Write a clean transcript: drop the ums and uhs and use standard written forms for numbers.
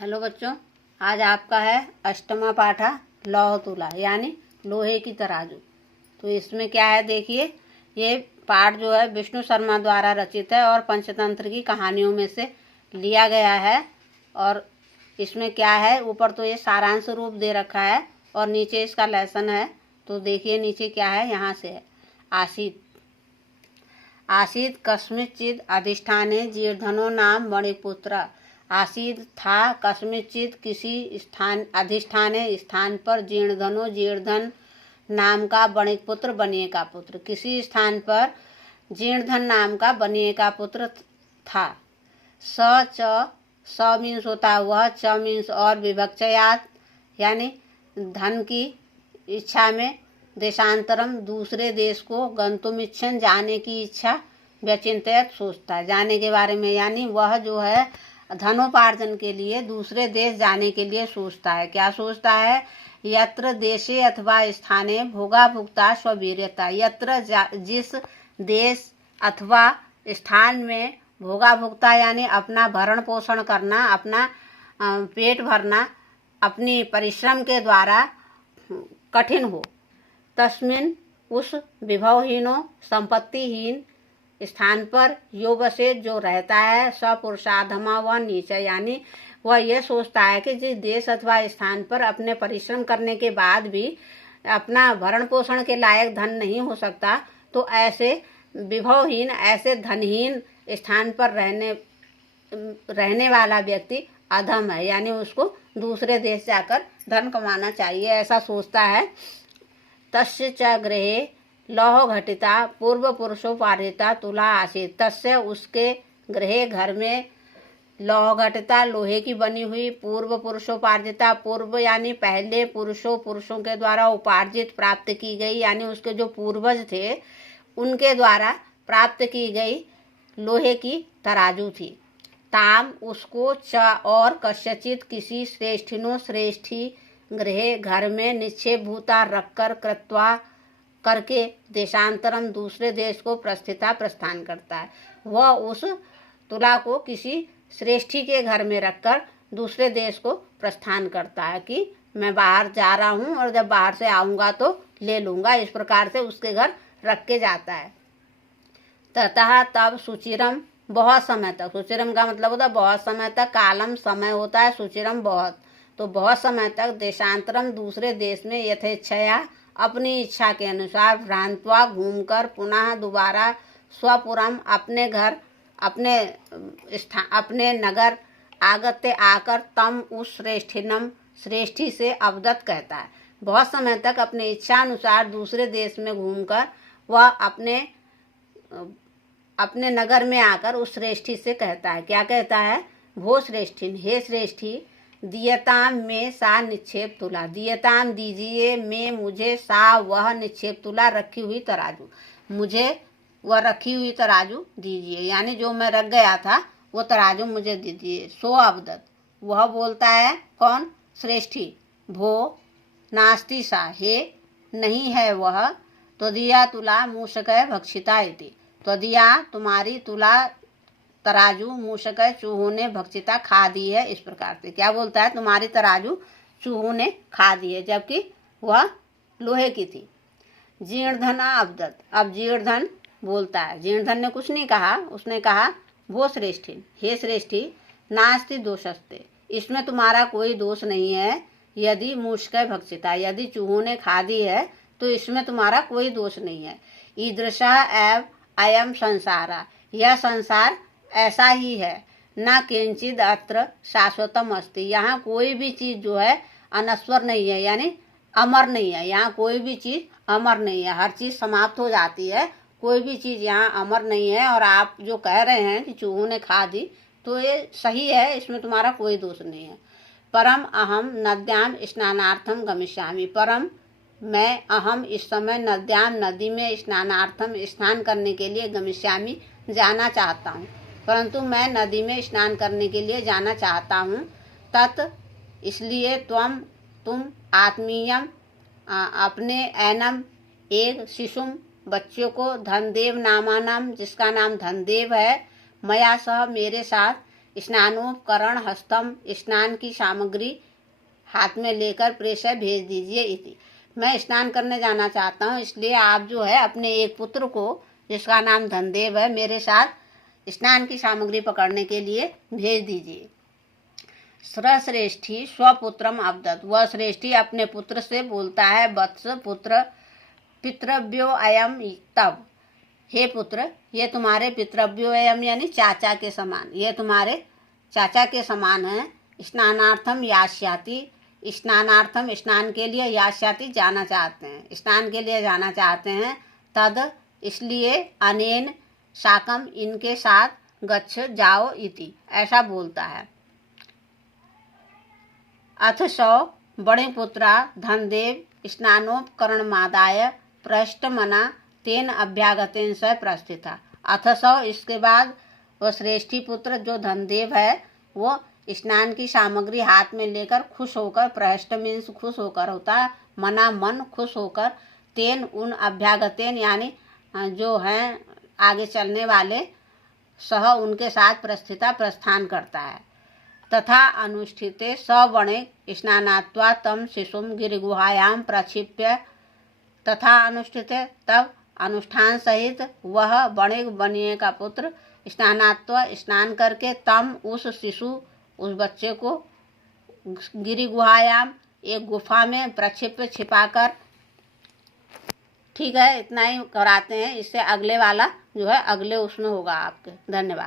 Hello बच्चों, आज आपका है अष्टमा पाठा लौह तुला यानी लोहे की तराजू। तो इसमें क्या है देखिए, ये पाठ जो है विष्णु शर्मा द्वारा रचित है और पंचतंत्र की कहानियों में से लिया गया है। और इसमें क्या है, ऊपर तो ये सारांश रूप दे रखा है और नीचे इसका लेसन है। तो देखिए नीचे क्या है, यहाँ से है। आसीत आसीत कस्मिंश्चित् अधिष्ठाने जीर्धनो नाम मणिपुत्र। आसीत था कस्मिंश्चित् किसी स्थान अधिष्ठाने स्थान पर जीर्णधनो जीर्णधन नाम का बणिकपुत्र बनिए का पुत्र। किसी स्थान पर जीर्णधन नाम का बनिए का पुत्र था। स मीन्स होता है वह, च मीन्स और, विभक्षयात यानी धन की इच्छा में, देशांतरम दूसरे देश को, गंतुमिच्छन जाने की इच्छा, व्यचिंतयत सोचता है जाने के बारे में, यानी वह जो है धनोपार्जन के लिए दूसरे देश जाने के लिए सोचता है। क्या सोचता है? यत्र देशे अथवा स्थाने भोगा भुक्ता स्ववीर्यता। यत्र जिस देश अथवा स्थान में भोगा भुक्ता यानी अपना भरण पोषण करना, अपना पेट भरना अपनी परिश्रम के द्वारा कठिन हो, तस्मिन उस विभवहीनो संपत्तिहीन स्थान पर यो बसे जो रहता है, सपुरुषाधमा व नीचा यानी वह यह सोचता है कि जिस देश अथवा स्थान पर अपने परिश्रम करने के बाद भी अपना भरण पोषण के लायक धन नहीं हो सकता, तो ऐसे विभवहीन, ऐसे धनहीन स्थान पर रहने वाला व्यक्ति अधम है, यानी उसको दूसरे देश जाकर धन कमाना चाहिए, ऐसा सोचता है। तस्य च गृहे लौह घटिता पूर्व पुरुषोपार्जिता तुला आसीत। तस्य उसके गृहे घर में लौह घटिता लोहे की बनी हुई, पूर्व पुरुषोपार्जिता पूर्व यानी पहले पुरुषों के द्वारा उपार्जित प्राप्त की गई, यानी उसके जो पूर्वज थे उनके द्वारा प्राप्त की गई लोहे की तराजू थी। ताम उसको च और कस्यचित किसी श्रेष्ठिनो श्रेष्ठी गृहे घर में निक्षेप भूता रखकर कृत्वा करके देशांतरम दूसरे देश को प्रस्थान करता है। वह उस तुला को किसी श्रेष्ठी के घर में रखकर दूसरे देश को प्रस्थान करता है कि मैं बाहर जा रहा हूँ और जब बाहर से आऊँगा तो ले लूँगा, इस प्रकार से उसके घर रख के जाता है। ततः तब सुचिरम बहुत समय तक, सुचिरम का मतलब होता है बहुत समय तक, कालम समय होता है, सुचिरम बहुत, तो बहुत समय तक देशांतरम दूसरे देश में यथेच्छया अपनी इच्छा के अनुसार भ्रांत्वा घूमकर पुनः दोबारा स्वपुरम अपने घर अपने नगर आगत्य आकर तम उस श्रेष्ठी से अवदत कहता है। बहुत समय तक अपने इच्छा अनुसार दूसरे देश में घूमकर वह अपने नगर में आकर उस श्रेष्ठी से कहता है। क्या कहता है? वो श्रेष्ठिन, हे श्रेष्ठी, दियताम में सा निक्षेप तुला, दियताम दीजिए में मुझे सा वह निक्षेप तुला रखी हुई तराजू, मुझे वह रखी हुई तराजू दीजिए, यानी जो मैं रख गया था वो तराजू मुझे दीजिए। सो अवदत वह बोलता है, कौन? श्रेष्ठी। भो नास्ति सा, हे नहीं है वह, त्वदीया तुला मूषक भक्षिता इति। त्वदीया तुम्हारी तुला तराजू मूषक चूहों ने भक्षिता खा दी है, इस प्रकार से। क्या बोलता है? तुम्हारी तराजू चूहों ने खा दी है, जबकि वह लोहे की थी। जीर्णधना अवदत, अब जीर्णधन बोलता है। जीर्णधन ने कुछ नहीं कहा, उसने कहा वो श्रेष्ठी, हे श्रेष्ठी, नास्ति दोषस्ते, इसमें तुम्हारा कोई दोष नहीं है। यदि मूषक भक्षिता, यदि चूहों ने खा दी है तो इसमें तुम्हारा कोई दोष नहीं है। ईदृशा एव अयम संसारा, यह संसार ऐसा ही है। न किंचिद अत्र शाश्वतम अस्ति, यहाँ कोई भी चीज़ जो है अनश्वर नहीं है, यानी अमर नहीं है। यहाँ कोई भी चीज़ अमर नहीं है, हर चीज़ समाप्त हो जाती है, कोई भी चीज़ यहाँ अमर नहीं है। और आप जो कह रहे हैं कि चूहों ने खा दी, तो ये सही है, इसमें तुम्हारा कोई दोष नहीं है। परम अहम नद्याम स्नानार्थम गमिष्यामि, परम मैं अहम इस समय नद्याम नदी में स्नानार्थम स्नान करने के लिए गमिष्यामि जाना चाहता हूँ, परंतु मैं नदी में स्नान करने के लिए जाना चाहता हूँ। तत् इसलिए तुम आत्मीयम अपने एनम एक शिशुम बच्चों को, धनदेव नामानम जिसका नाम धनदेव है, मया सह मेरे साथ, स्नानोपकरण हस्तम, स्नान की सामग्री हाथ में लेकर प्रेषय भेज दीजिए इति। मैं स्नान करने जाना चाहता हूँ, इसलिए आप जो है अपने एक पुत्र को जिसका नाम धनदेव है मेरे साथ स्नान की सामग्री पकड़ने के लिए भेज दीजिए। श्रेष्ठी स्वपुत्रम अवदत्, वह श्रेष्ठी अपने पुत्र से बोलता है, वत्स पुत्र पितृव्यो अयम, तब हे पुत्र ये तुम्हारे पितृव्यो अयम यानी चाचा के समान, ये तुम्हारे चाचा के समान है। स्नानार्थम यास्याति, स्नानार्थम स्नान के लिए, यास्याति जाना चाहते हैं, स्नान के लिए जाना चाहते हैं। तद इसलिए, अनेन साकम इनके साथ, गच्छ जाओ इति ऐसा बोलता है। अथ सौ बड़े पुत्रा धनदेव स्नानोपकरणमादाय पृष्ठमना तेन अभ्यागतेन स प्रस्थिता। अथ सौ इसके बाद वह श्रेष्ठी पुत्र जो धनदेव है वो स्नान की सामग्री हाथ में लेकर खुश होकर, पृष्ठ मीन्स खुश होकर होता है, मना मन खुश होकर, तेन उन अभ्यागतेन यानी जो हैं आगे चलने वाले, सह उनके साथ प्रस्थिता प्रस्थान करता है। तथा अनुष्ठिते सवणे स्नानात्वा तम शिशुम गिरिगुहायाम प्रक्षिप्य, तथा अनुष्ठिते तब अनुष्ठान सहित वह बणे बनिए का पुत्र स्नानात्वा स्नान करके, तम उस शिशु उस बच्चे को गिरि गुहायाम एक गुफा में प्रक्षिप्य छिपाकर, ठीक है इतना ही कराते हैं। इससे अगले वाला जो है अगले उसमें होगा आपके। धन्यवाद।